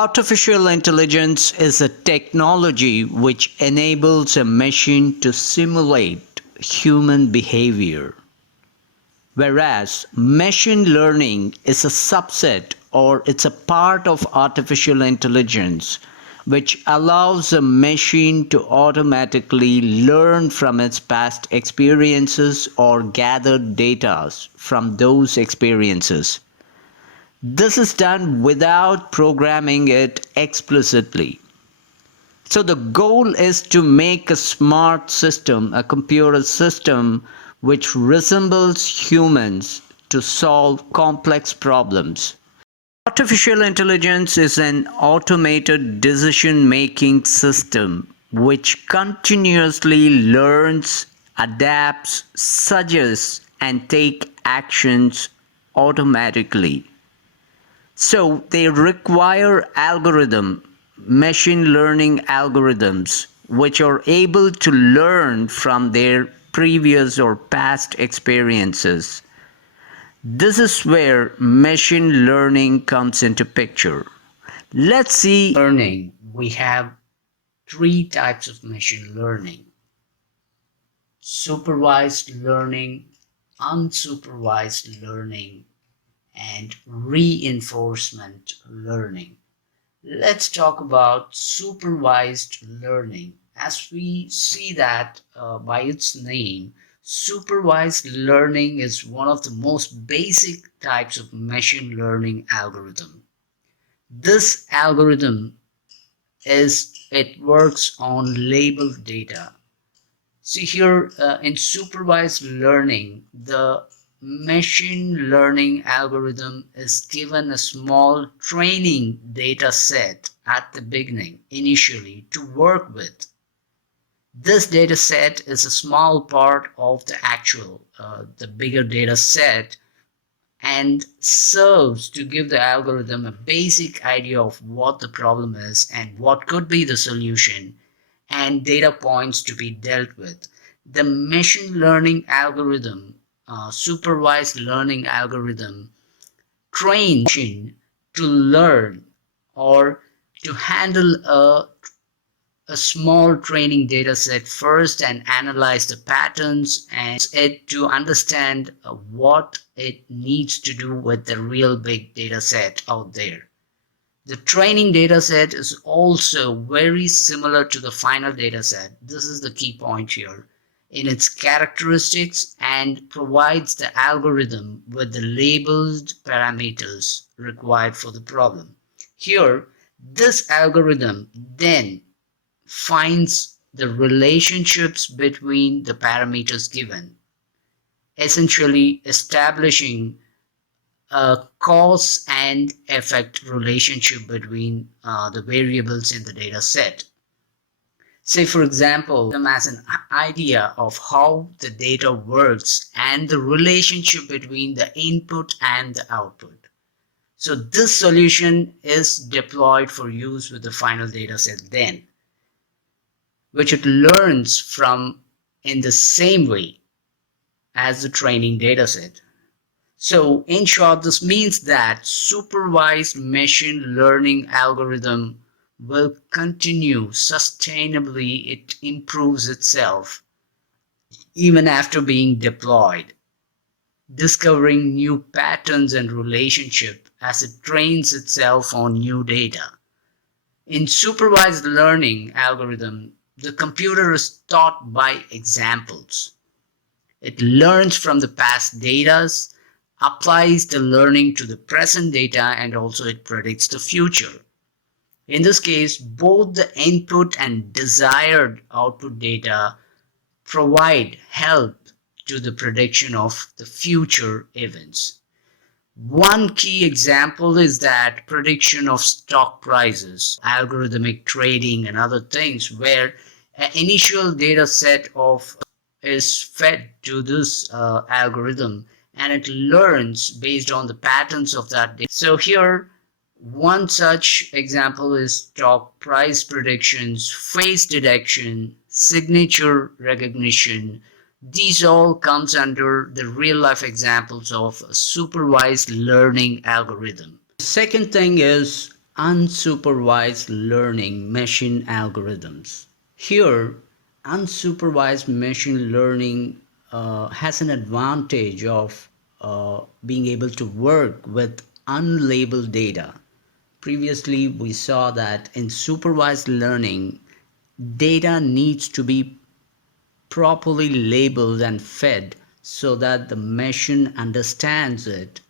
Artificial intelligence is a technology which enables a machine to simulate human behavior, whereas machine learning is a subset or it's a part of artificial intelligence which allows a machine to automatically learn from its past experiences or gathered data from those experiences. This is done without programming it explicitly. So the goal is to make a smart system, a computer system which resembles humans to solve complex problems. Artificial intelligence is an automated decision-making system which continuously learns, adapts, suggests, and takes actions automatically. So they require machine learning algorithms, which are able to learn from their previous or past experiences. This is where machine learning comes into picture. Let's see learning. We have three types of machine learning: supervised learning, unsupervised learning, and reinforcement learning. Let's talk about supervised learning. As we see that by its name, supervised learning is one of the most basic types of machine learning algorithm. This algorithm it works on labeled data. See here in supervised learning, the machine learning algorithm is given a small training data set at the beginning, initially, to work with. This data set is a small part of the bigger data set, and serves to give the algorithm a basic idea of what the problem is and what could be the solution and data points to be dealt with. The machine learning algorithm, supervised learning algorithm, trains to learn or to handle a small training data set first and analyze the patterns and it to understand what it needs to do with the real big data set out there. The training data set is also very similar to the final data set. This is the key point here in its characteristics, and provides the algorithm with the labeled parameters required for the problem. Here, this algorithm then finds the relationships between the parameters given, essentially establishing a cause and effect relationship between the variables in the data set. Say, for example, them as an idea of how the data works and the relationship between the input and the output. So this solution is deployed for use with the final data set then, which it learns from in the same way as the training data set. So in short, this means that supervised machine learning algorithm will continue sustainably. It improves itself even after being deployed, discovering new patterns and relationships as it trains itself on new data. In supervised learning algorithm, the computer is taught by examples. It learns from the past data, applies the learning to the present data, and also it predicts the future. In this case, both the input and desired output data provide help to the prediction of the future events. One key example is that prediction of stock prices, algorithmic trading, and other things, where an initial data set is fed to this algorithm, and it learns based on the patterns of that data. So here, one such example is stock price predictions, face detection, signature recognition. These all comes under the real life examples of a supervised learning algorithm. The second thing is Unsupervised learning machine algorithms. Here, unsupervised machine learning has an advantage of being able to work with unlabeled data. Previously, we saw that in supervised learning, data needs to be properly labeled and fed so that the machine understands it.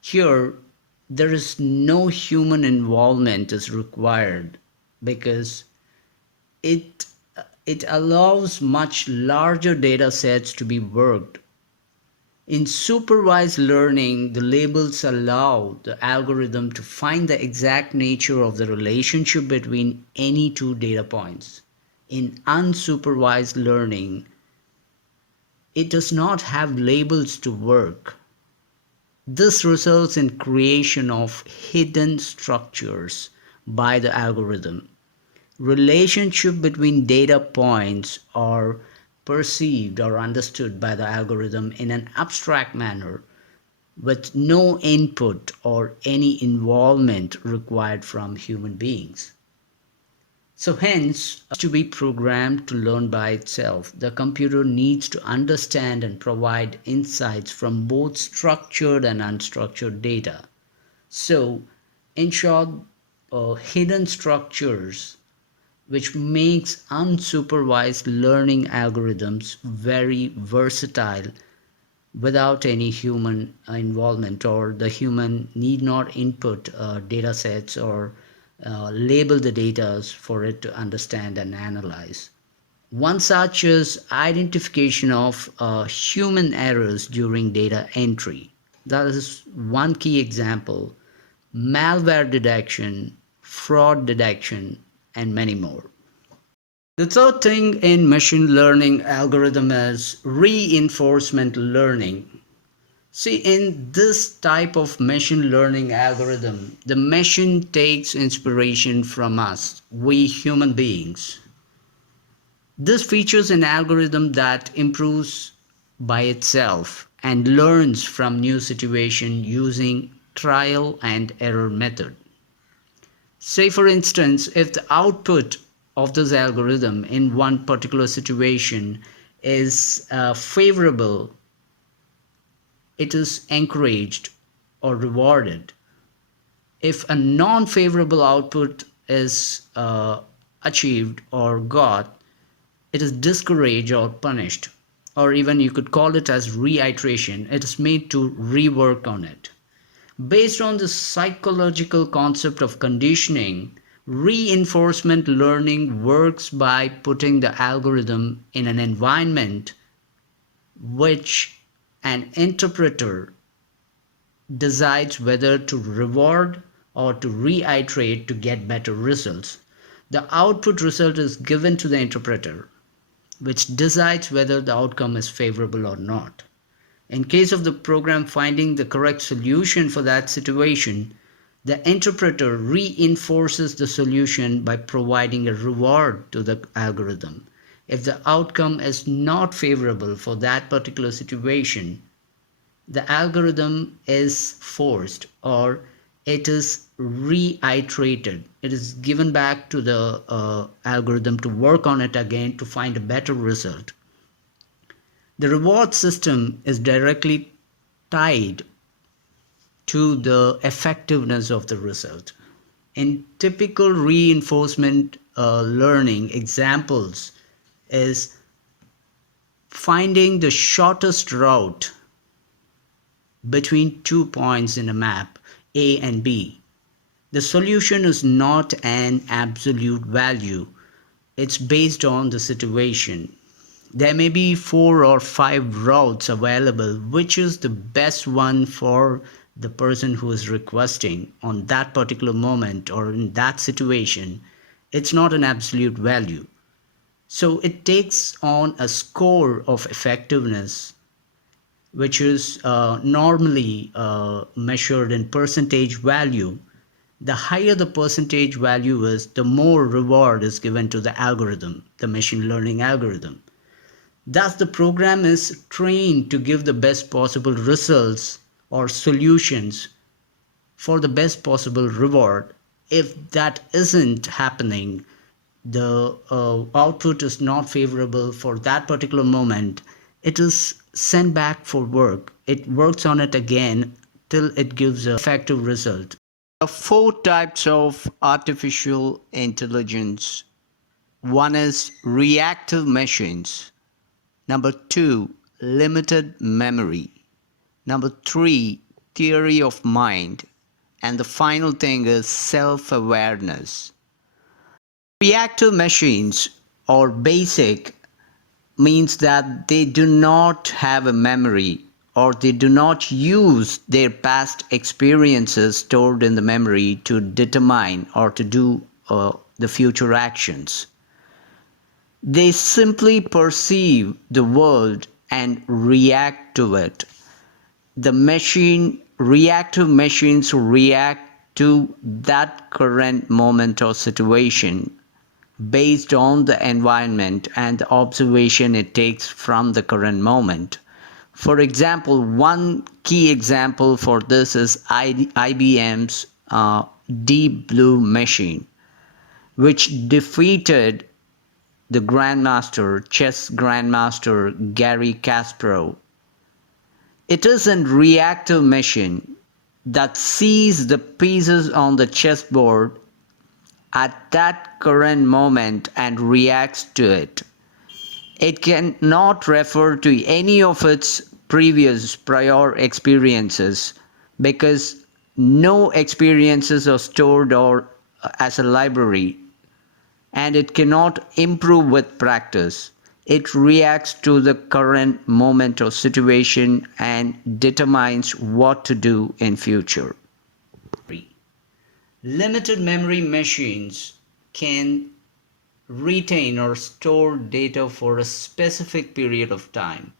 Here, there is no human involvement is required because it it allows much larger data sets to be worked. In supervised learning, the labels allow the algorithm to find the exact nature of the relationship between any two data points. In unsupervised learning, it does not have labels to work. This results in creation of hidden structures by the algorithm. Relationship between data points are perceived or understood by the algorithm in an abstract manner with no input or any involvement required from human beings. So hence, to be programmed to learn by itself, the computer needs to understand and provide insights from both structured and unstructured data. So, in short, hidden structures which makes unsupervised learning algorithms very versatile without any human involvement, or the human need not input data sets or label the data for it to understand and analyze. One such is identification of human errors during data entry. That is one key example. Malware detection, fraud detection, and many more. The third thing in machine learning algorithm is reinforcement learning. See, in this type of machine learning algorithm, the machine takes inspiration from us, we human beings. This features an algorithm that improves by itself and learns from new situation using trial and error method. Say for instance, if the output of this algorithm in one particular situation is favorable, it is encouraged or rewarded. If a non-favorable output is achieved or got, it is discouraged or punished, or even you could call it as reiteration. It is made to rework on it. Based on the psychological concept of conditioning, reinforcement learning works by putting the algorithm in an environment which an interpreter decides whether to reward or to reiterate to get better results. The output result is given to the interpreter, which decides whether the outcome is favorable or not. In case of the program finding the correct solution for that situation, the interpreter reinforces the solution by providing a reward to the algorithm. If the outcome is not favorable for that particular situation, the algorithm is forced or it is reiterated. It is given back to the algorithm to work on it again to find a better result. The reward system is directly tied to the effectiveness of the result. In typical reinforcement learning examples is finding the shortest route between 2 points in a map A and B. The solution is not an absolute value. It's based on the situation. There may be 4 or 5 routes available, which is the best one for the person who is requesting on that particular moment or in that situation. It's not an absolute value. So it takes on a score of effectiveness, which is normally measured in percentage value. The higher the percentage value is, the more reward is given to the algorithm, the machine learning algorithm. Thus, the program is trained to give the best possible results or solutions for the best possible reward If that isn't happening, the output is not favorable for that particular moment, it is sent back for work. It works on it again till it gives a effective result. There are four types of artificial intelligence. One is reactive machines. Number two, limited memory. Number three, theory of mind. And the final thing is self awareness. Reactive machines or basic means that they do not have a memory or they do not use their past experiences stored in the memory to determine or to do the future actions. They simply perceive the world and react to it. The machine, reactive machines react to that current moment or situation based on the environment and the observation it takes from the current moment. For example, one key example for this is IBM's Deep Blue machine, which defeated the chess grandmaster Gary Kasparov. It is a reactive machine that sees the pieces on the chessboard at that current moment and reacts to it. It cannot refer to any of its prior experiences because no experiences are stored or as a library, and it cannot improve with practice. It reacts to the current moment or situation and determines what to do in future. Limited memory machines can retain or store data for a specific period of time.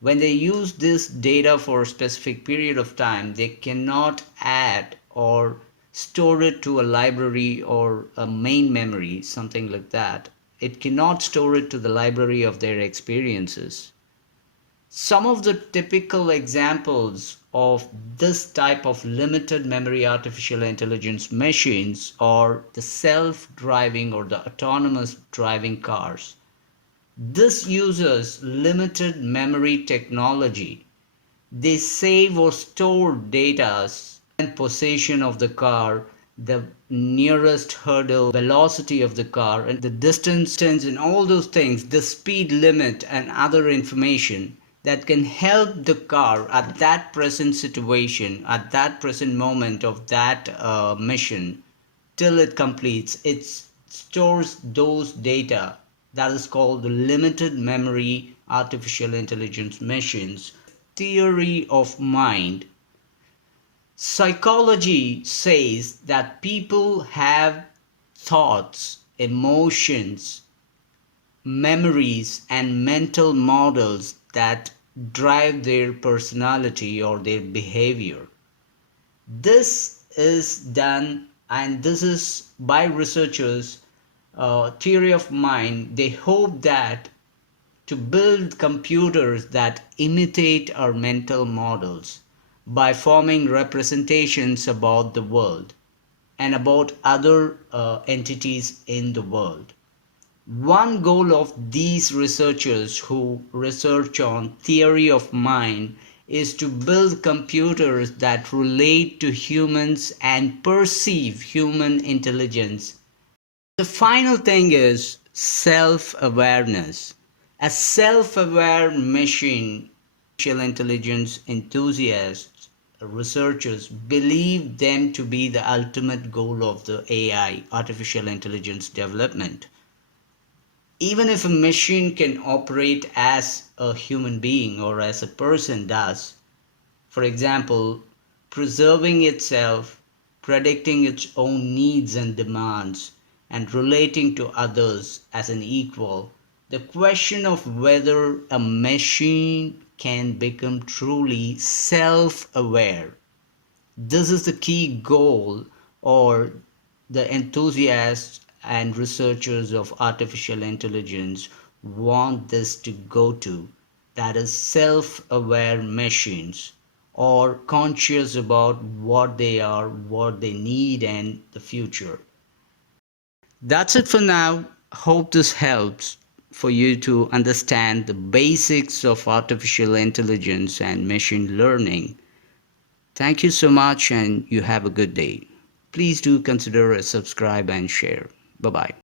When they use this data for a specific period of time, they cannot add or store it to a library or a main memory, something like that. It cannot store it to the library of their experiences. Some of the typical examples of this type of limited memory artificial intelligence machines are the self-driving or the autonomous driving cars. This uses limited memory technology. They save or store data and possession of the car, the nearest hurdle, velocity of the car, and the distance and all those things, the speed limit and other information that can help the car at that present situation, at that present moment of that mission till it completes. It stores those data. That is called the limited memory artificial intelligence machines. Theory of mind. Psychology says that people have thoughts, emotions, memories, and mental models that drive their personality or their behavior. This is done, and this is by researchers, theory of mind. They hope that to build computers that imitate our mental models by forming representations about the world and about other entities in the world. One goal of these researchers who research on theory of mind is to build computers that relate to humans and perceive human intelligence. The final thing is self-awareness. A self-aware machine, artificial intelligence enthusiasts, researchers believe them to be the ultimate goal of the AI, artificial intelligence development. Even if a machine can operate as a human being or as a person does, for example, preserving itself, predicting its own needs and demands, and relating to others as an equal, the question of whether a machine can become truly self-aware. This is the key goal, or the enthusiasts and researchers of artificial intelligence want this to go to. That is self-aware machines. or conscious about what they are, what they need, and the future. That's it for now. Hope this helps for you to understand the basics of artificial intelligence and machine learning. Thank you so much, and you have a good day. Please do consider a subscribe and share. Bye bye.